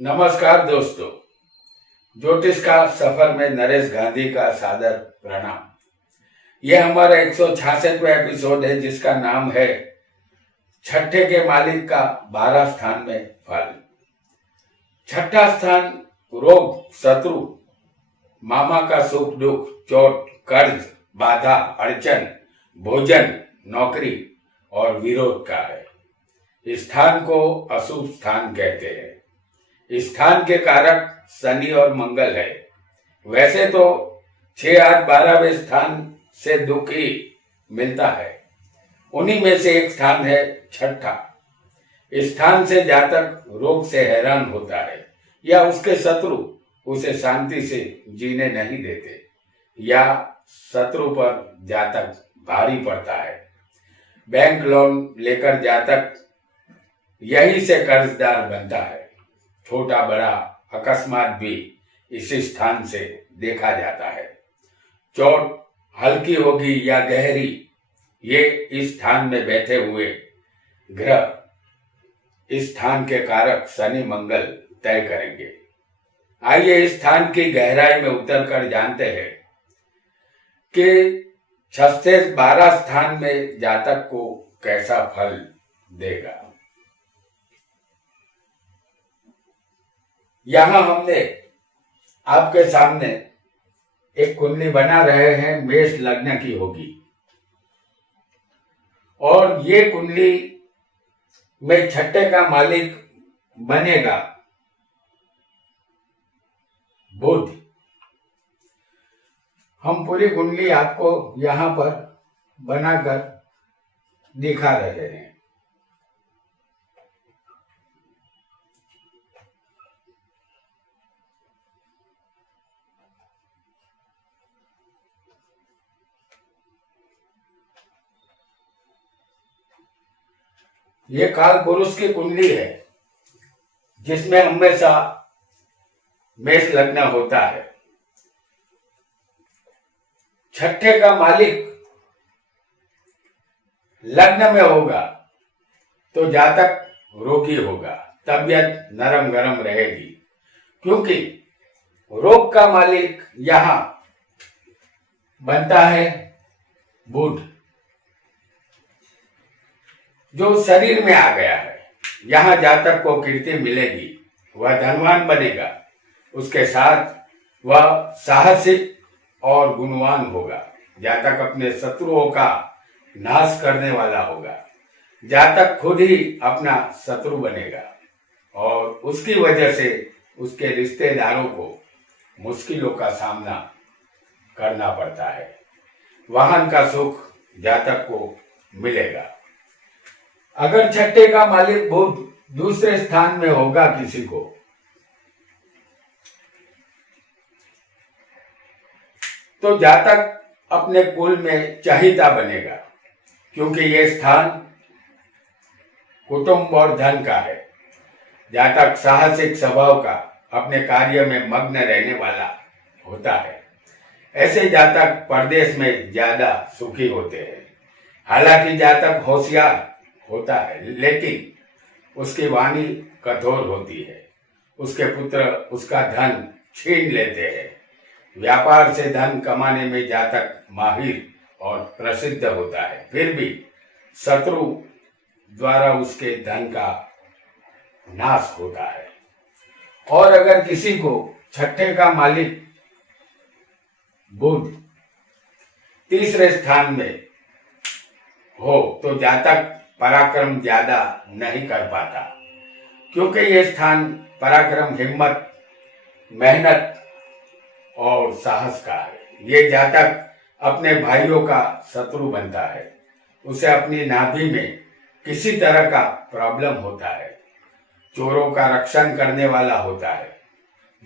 नमस्कार दोस्तों। ज्योतिष का सफर में नरेश गांधी का सादर प्रणाम। यह हमारा 166वां एपिसोड है जिसका नाम है छठे के मालिक का 12 स्थान में फल। छठा स्थान रोग, शत्रु, मामा का सुख दुख, चोट, कर्ज, बाधा, अड़चन, भोजन, नौकरी और विरोध का है। इस स्थान को अशुभ स्थान कहते हैं। इस स्थान के कारक शनि और मंगल है। वैसे तो 6, 8, 12वें स्थान से दुख ही मिलता है। उन्हीं में से एक स्थान है छठा। इस स्थान से जातक रोग से हैरान होता है या उसके शत्रु उसे शांति से जीने नहीं देते या शत्रु पर जातक भारी पड़ता है। बैंक लोन लेकर जातक यहीं से कर्जदार बनता है। छोटा बड़ा अकस्मात भी इसी स्थान से देखा जाता है। चोट हल्की होगी या गहरी, ये इस स्थान में बैठे हुए ग्रह इस स्थान के कारक शनि मंगल तय करेंगे। आइए इस स्थान की गहराई में उतरकर जानते हैं कि 6 से 12 स्थान में जातक को कैसा फल देगा। यहां हमने आपके सामने एक कुंडली बना रहे हैं, मेष लग्न की होगी और ये कुंडली में छठे का मालिक बनेगा बुध। हम पूरी कुंडली आपको यहां पर बनाकर दिखा रहे हैं। ये काल पुरुष की कुंडली है जिसमें हमेशा मेष लग्न होता है। छठे का मालिक लग्न में होगा तो जातक रोगी होगा, तबीयत नरम गरम रहेगी, क्योंकि रोग का मालिक यहां बनता है बुध जो शरीर में आ गया है। यहां जातक को कीर्ति मिलेगी, वह धनवान बनेगा, उसके साथ वह साहसिक और गुणवान होगा। जातक अपने शत्रुओं का नाश करने वाला होगा। जातक खुद ही अपना शत्रु बनेगा और उसकी वजह से उसके रिश्तेदारों को मुश्किलों का सामना करना पड़ता है। वाहन का सुख जातक को मिलेगा। अगर छठे का मालिक बुध दूसरे स्थान में होगा किसी को, तो जातक अपने कुल में चहीता बनेगा, क्योंकि यह स्थान कुटुंब और धन का है। जातक साहसिक स्वभाव का, अपने कार्य में मग्न रहने वाला होता है। ऐसे जातक परदेश में ज्यादा सुखी होते हैं। हालांकि जातक होशियार होता है, लेकिन उसकी वाणी कठोर होती है। उसके पुत्र उसका धन छीन लेते हैं। व्यापार से धन कमाने में जातक माहिर और प्रसिद्ध होता है, फिर भी शत्रु द्वारा उसके धन का नाश होता है। और अगर किसी को छठे का मालिक बुध तीसरे स्थान में हो तो जातक पराक्रम ज्यादा नहीं कर पाता, क्योंकि यह स्थान पराक्रम, हिम्मत, मेहनत और साहस का है। ये जातक अपने भाइयों का शत्रु बनता है। उसे अपनी नाभि में किसी तरह का प्रॉब्लम होता है। चोरों का रक्षण करने वाला होता है।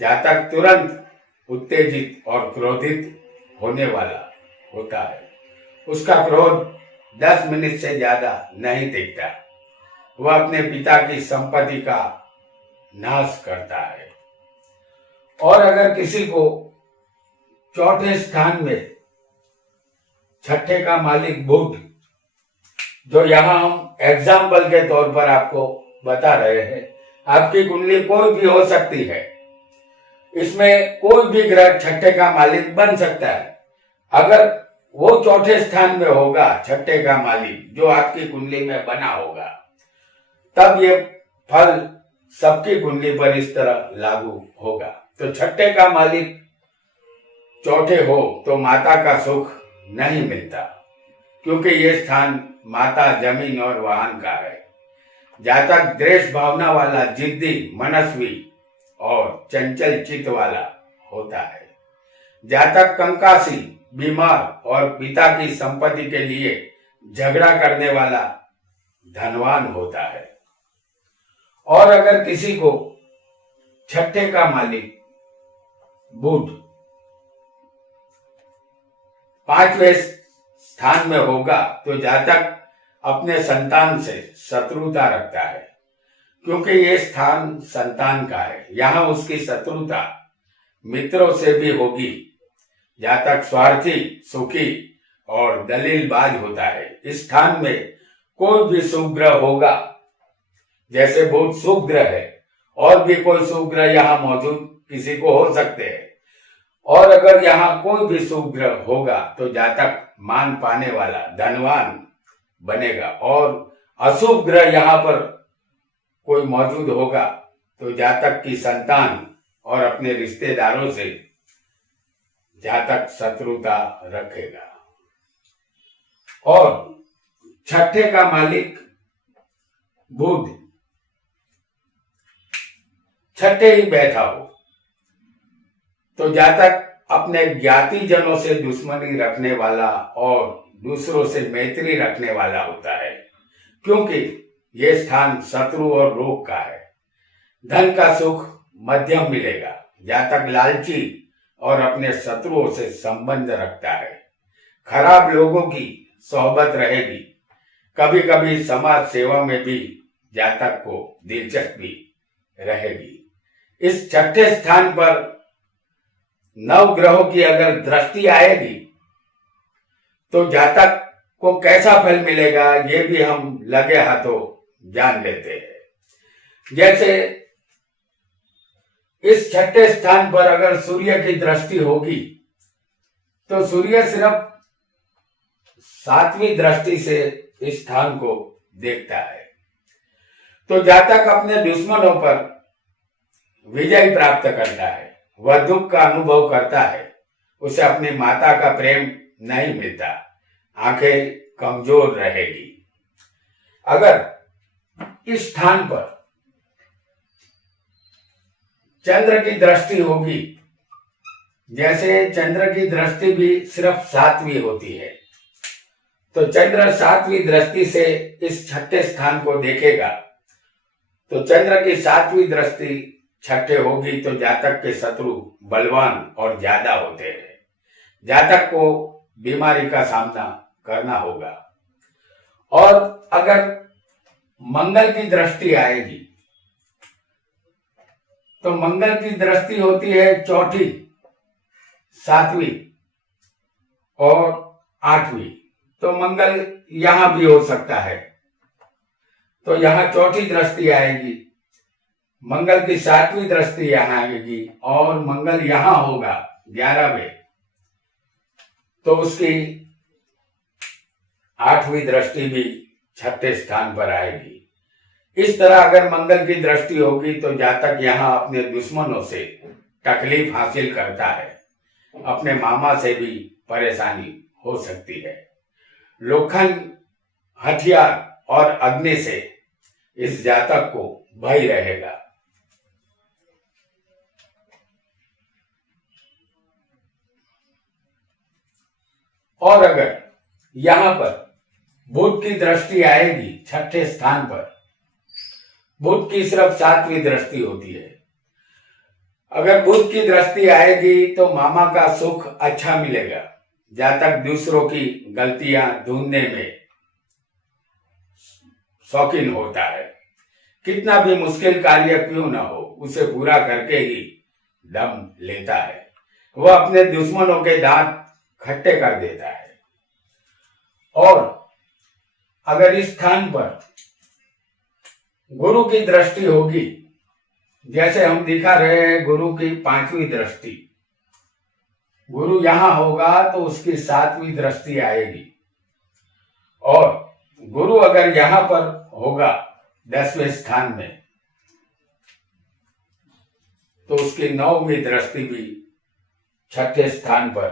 जातक तुरंत उत्तेजित और क्रोधित होने वाला होता है। उसका क्रोध 10 मिनट से ज्यादा नहीं टिकता। वह अपने पिता की संपत्ति का नाश करता है। और अगर किसी को चौथे स्थान में छठे का मालिक बुध, जो यहां हम एग्जाम्पल के तौर पर आपको बता रहे हैं, आपकी कुंडली कोई भी हो सकती है, इसमें कोई भी ग्रह छठे का मालिक बन सकता है। अगर वो चौथे स्थान में होगा, छठे का मालिक जो आपकी कुंडली में बना होगा, तब ये फल सबकी कुंडली पर इस तरह लागू होगा। तो छठे का मालिक चौथे हो तो माता का सुख नहीं मिलता, क्योंकि ये स्थान माता, जमीन और वाहन का है। जातक द्वेष भावना वाला, जिद्दी, मनस्वी और चंचल चित्त वाला होता है। जातक कंकासी, बीमार और पिता की संपत्ति के लिए झगड़ा करने वाला धनवान होता है। और अगर किसी को छठे का मालिक बुध 5वें स्थान में होगा तो जातक अपने संतान से शत्रुता रखता है, क्योंकि ये स्थान संतान का है। यहाँ उसकी शत्रुता मित्रों से भी होगी। जातक स्वार्थी, सुखी और दलीलबाज होता है। इस स्थान में कोई भी शुभ ग्रह होगा, जैसे बुध शुभ ग्रह है, और भी कोई शुभ ग्रह यहाँ मौजूद किसी को हो सकते हैं। और अगर यहाँ कोई भी शुभ ग्रह होगा तो जातक मान पाने वाला, धनवान बनेगा। और अशुभ ग्रह यहाँ पर कोई मौजूद होगा तो जातक की संतान और अपने रिश्तेदारों से जातक शत्रुता रखेगा। और छठे का मालिक बुध छठे ही बैठा हो तो जातक अपने ज्ञाति जनों से दुश्मनी रखने वाला और दूसरों से मैत्री रखने वाला होता है, क्योंकि ये स्थान शत्रु और रोग का है। धन का सुख मध्यम मिलेगा। जातक लालची और अपने शत्रुओं से संबंध रखता है। खराब लोगों की सोहबत रहेगी। कभी कभी समाज सेवा में भी जातक को दिलचस्पी रहेगी। इस छठे स्थान पर 9 ग्रहों की अगर दृष्टि आएगी तो जातक को कैसा फल मिलेगा, ये भी हम लगे हाथों जान लेते हैं। जैसे इस छठे स्थान पर अगर सूर्य की दृष्टि होगी तो सूर्य सिर्फ 7वीं दृष्टि से इस स्थान को देखता है। तो जातक अपने दुश्मनों पर विजय प्राप्त करता है। वह दुख का अनुभव करता है। उसे अपनी माता का प्रेम नहीं मिलता। आंखें कमजोर रहेगी। अगर इस स्थान पर चंद्र की दृष्टि होगी, जैसे चंद्र की दृष्टि भी सिर्फ 7वीं होती है, तो चंद्र 7वीं दृष्टि से इस छठे स्थान को देखेगा तो चंद्र की 7वीं दृष्टि छठे होगी तो जातक के शत्रु बलवान और ज्यादा होते हैं। जातक को बीमारी का सामना करना होगा। और अगर मंगल की दृष्टि आएगी तो मंगल की दृष्टि होती है चौथी, 7वीं और 8वीं, तो मंगल यहां भी हो सकता है। तो यहां चौथी दृष्टि आएगी, मंगल की 7वीं दृष्टि यहां आएगी और मंगल यहां होगा 11वें, तो उसकी 8वीं दृष्टि भी छठे स्थान पर आएगी। इस तरह अगर मंगल की दृष्टि होगी तो जातक यहाँ अपने दुश्मनों से तकलीफ हासिल करता है। अपने मामा से भी परेशानी हो सकती है। लोखंड, हथियार और अग्नि से इस जातक को भय रहेगा। और अगर यहां पर बुध की दृष्टि आएगी छठे स्थान पर, बुध की सिर्फ 7वीं दृष्टि होती है। अगर बुध की दृष्टि आएगी तो मामा का सुख अच्छा मिलेगा। जातक दूसरों की गलतियां ढूंढने में शौकीन होता है। कितना भी मुश्किल कार्य क्यों न हो, उसे पूरा करके ही दम लेता है। वह अपने दुश्मनों के दांत खट्टे कर देता है। और अगर इस स्थान पर गुरु की दृष्टि होगी जैसे हम दिखा रहे हैं गुरु की पांचवी दृष्टि, गुरु यहां होगा तो उसकी सातवीं दृष्टि आएगी, और गुरु अगर यहां पर होगा 10वें स्थान में तो उसकी 9वीं दृष्टि भी 6ठे स्थान पर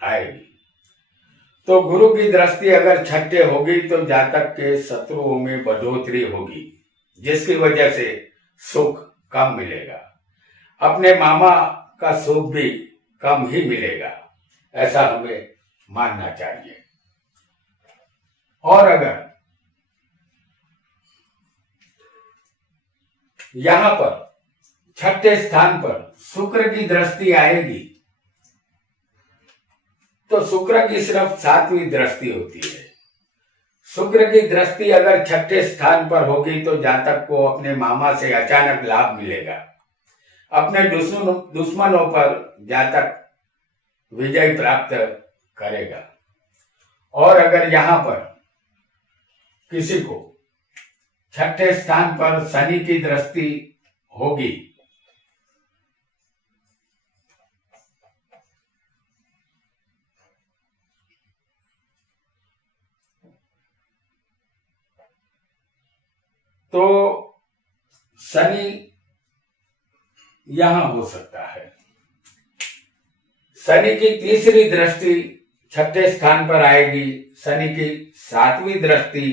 आएगी। तो गुरु की दृष्टि अगर 6ठे होगी तो जातक के शत्रुओं में बढ़ोतरी होगी, जिसकी वजह से सुख कम मिलेगा। अपने मामा का सुख भी कम ही मिलेगा, ऐसा हमें मानना चाहिए। और अगर यहां पर 6ठे स्थान पर शुक्र की दृष्टि आएगी तो शुक्र की सिर्फ 7वीं दृष्टि होती है। शुक्र की दृष्टि अगर 6ठे स्थान पर होगी तो जातक को अपने मामा से अचानक लाभ मिलेगा। अपने दुश्मनों पर जातक विजय प्राप्त करेगा। और अगर यहां पर किसी को 6ठे स्थान पर शनि की दृष्टि होगी तो शनि यहां हो सकता है। शनि की तीसरी दृष्टि 6ठे स्थान पर आएगी, शनि की 7वीं दृष्टि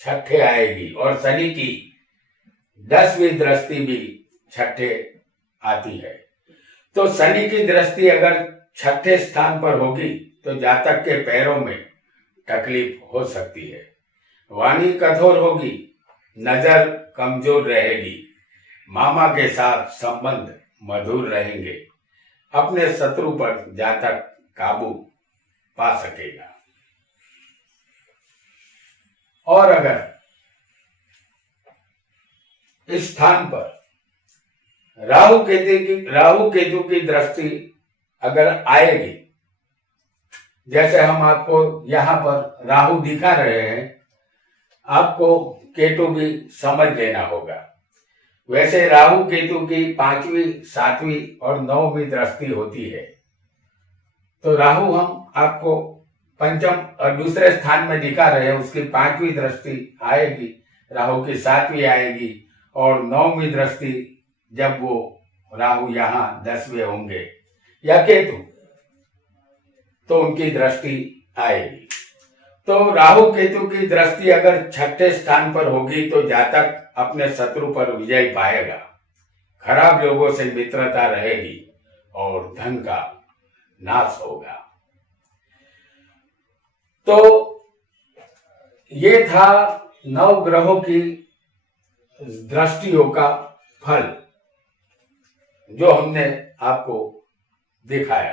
6ठे आएगी, और शनि की 10वीं दृष्टि भी 6ठे आती है। तो शनि की दृष्टि अगर 6ठे स्थान पर होगी तो जातक के पैरों में तकलीफ हो सकती है, वाणी कठोर होगी, नजर कमजोर रहेगी, मामा के साथ संबंध मधुर रहेंगे, अपने शत्रु पर जातक काबू पा सकेगा। और अगर इस स्थान पर राहु केतु की दृष्टि अगर आएगी, जैसे हम आपको यहां पर राहु दिखा रहे हैं, आपको केतु भी समझ लेना होगा। वैसे राहु केतु की 5वीं, 7वीं और 9वीं दृष्टि होती है। तो राहु हम आपको पंचम और दूसरे स्थान में दिखा रहे हैं, उसकी 5वीं दृष्टि आएगी, राहु की 7वीं आएगी, और 9वीं दृष्टि जब वो राहु यहां 10वें होंगे या केतु तो उनकी दृष्टि आएगी। तो राहु केतु की दृष्टि अगर 6ठे स्थान पर होगी तो जातक अपने शत्रु पर विजय पाएगा, खराब लोगों से मित्रता रहेगी और धन का नाश होगा। तो ये था 9 ग्रहों की दृष्टियों का फल जो हमने आपको दिखाया।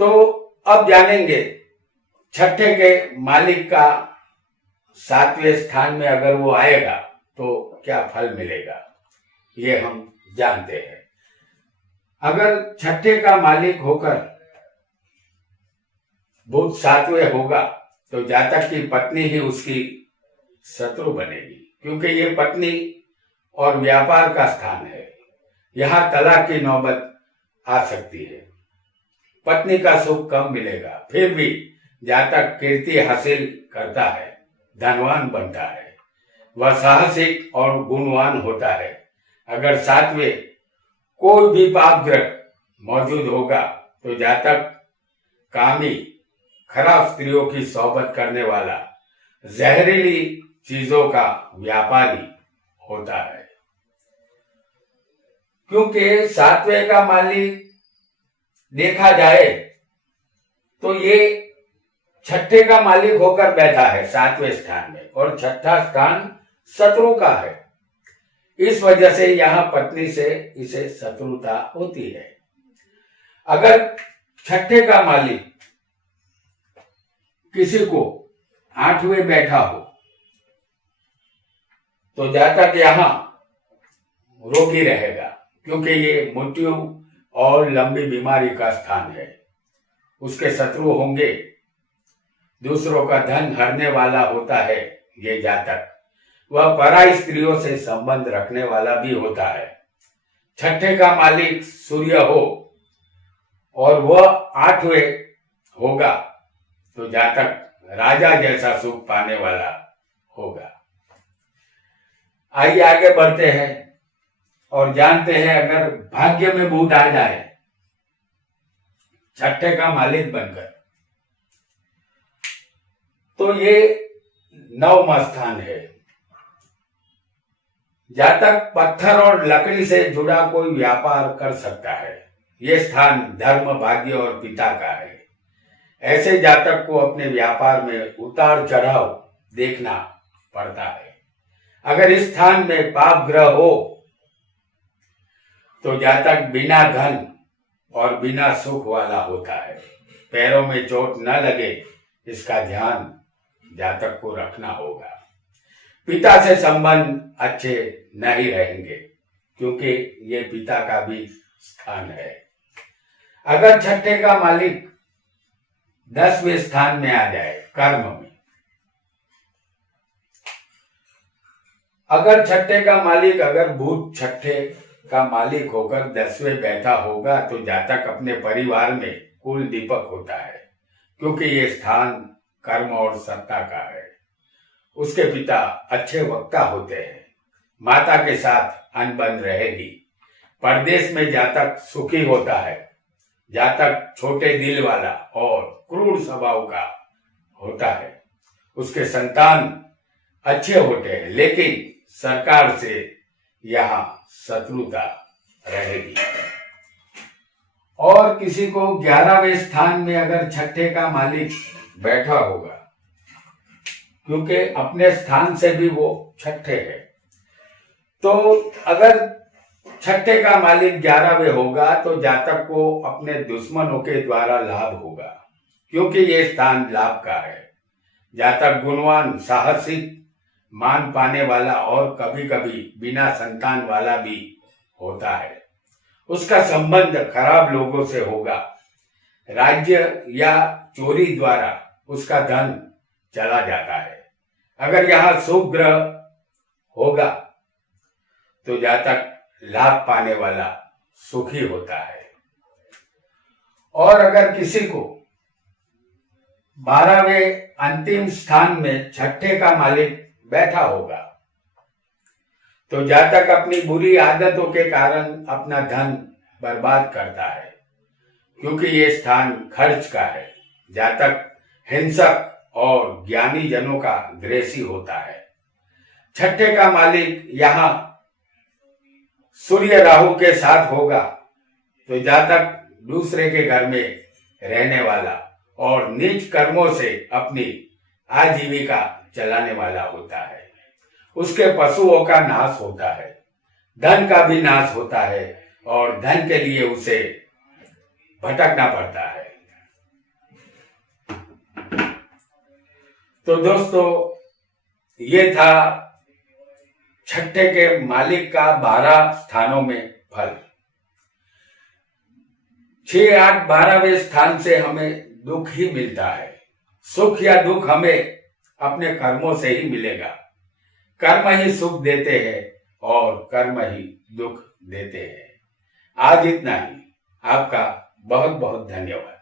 तो अब जानेंगे 6ठे के मालिक का 7वें स्थान में अगर वो आएगा तो क्या फल मिलेगा, ये हम जानते हैं। अगर 6ठे का मालिक होकर बुध 7वें होगा तो जातक की पत्नी ही उसकी शत्रु बनेगी, क्योंकि ये पत्नी और व्यापार का स्थान है। यहां तलाक की नौबत आ सकती है, पत्नी का सुख कम मिलेगा। फिर भी जातक कीर्ति हासिल करता है, धनवान बनता है, वह साहसिक और गुणवान होता है। अगर 7वें कोई भी पाप ग्रह मौजूद होगा तो जातक कामी, खराब स्त्रियों की सोहबत करने वाला, जहरीली चीजों का व्यापारी होता है। क्योंकि 7वें का मालिक देखा जाए तो ये 6ठे का मालिक होकर बैठा है 7वें स्थान में, और 6ठा स्थान शत्रु का है। इस वजह से यहां पत्नी से इसे शत्रुता होती है। अगर 6ठे का मालिक किसी को 8वें बैठा हो तो जातक यहां रोगी रहेगा, क्योंकि ये मृत्यु और लंबी बीमारी का स्थान है। उसके शत्रु होंगे, दूसरों का धन हरने वाला होता है ये जातक। वह पराई स्त्रियों से संबंध रखने वाला भी होता है। छठे का मालिक सूर्य हो और वह 8वें होगा तो जातक राजा जैसा सुख पाने वाला होगा। आइए आगे बढ़ते हैं और जानते हैं, अगर भाग्य में बुध आ जाए छठे का मालिक बनकर, तो ये 9वां स्थान है। जातक पत्थर और लकड़ी से जुड़ा कोई व्यापार कर सकता है। ये स्थान धर्म, भाग्य और पिता का है। ऐसे जातक को अपने व्यापार में उतार चढ़ाव देखना पड़ता है। अगर इस स्थान में पाप ग्रह हो तो जातक बिना धन और बिना सुख वाला होता है। पैरों में चोट न लगे इसका ध्यान जातक को रखना होगा। पिता से संबंध अच्छे नहीं रहेंगे क्योंकि ये पिता का भी स्थान है। अगर छठे का मालिक 10वें स्थान में आ जाए कर्म में, अगर छठे का मालिक, अगर बुध छठे का मालिक होकर 10वें बैठा होगा तो जातक अपने परिवार में कुल दीपक होता है क्योंकि ये स्थान कर्म और सत्ता का है। उसके पिता अच्छे वक्ता होते हैं। माता के साथ अनबन रहेगी। परदेश में जातक सुखी होता है। जातक छोटे दिल वाला और क्रूर स्वभाव का होता है। उसके संतान अच्छे होते हैं लेकिन सरकार से यहाँ शत्रुता रहेगी। और किसी को 11वें स्थान में अगर छठे का मालिक बैठा होगा, क्योंकि अपने स्थान से भी वो छठे है, तो अगर छठे का मालिक 11वें होगा तो जातक को अपने दुश्मनों के द्वारा लाभ होगा क्योंकि ये स्थान लाभ का है। जातक गुणवान, साहसिक, मान पाने वाला और कभी कभी बिना संतान वाला भी होता है। उसका संबंध खराब लोगों से होगा। राज्य या चोरी द्वारा उसका धन चला जाता है। अगर यहाँ शुभ ग्रह होगा तो जातक लाभ पाने वाला सुखी होता है। और अगर किसी को 12वें अंतिम स्थान में छठे का मालिक बैठा होगा तो जातक अपनी बुरी आदतों के कारण अपना धन बर्बाद करता है क्योंकि ये स्थान खर्च का है। जातक हिंसक और ज्ञानी जनों का द्वेषी होता है। छठे का मालिक यहाँ सूर्य राहु के साथ होगा तो जातक दूसरे के घर में रहने वाला और नीच कर्मों से अपनी आजीविका चलाने वाला होता है। उसके पशुओं का नाश होता है, धन का भी नाश होता है और धन के लिए उसे भटकना पड़ता है। तो दोस्तों, ये था छठे के मालिक का 12 स्थानों में फल। 6, 8, 12वें स्थान से हमें दुख ही मिलता है। सुख या दुख हमें अपने कर्मों से ही मिलेगा। कर्म ही सुख देते हैं और कर्म ही दुख देते हैं। आज इतना ही। आपका बहुत बहुत धन्यवाद।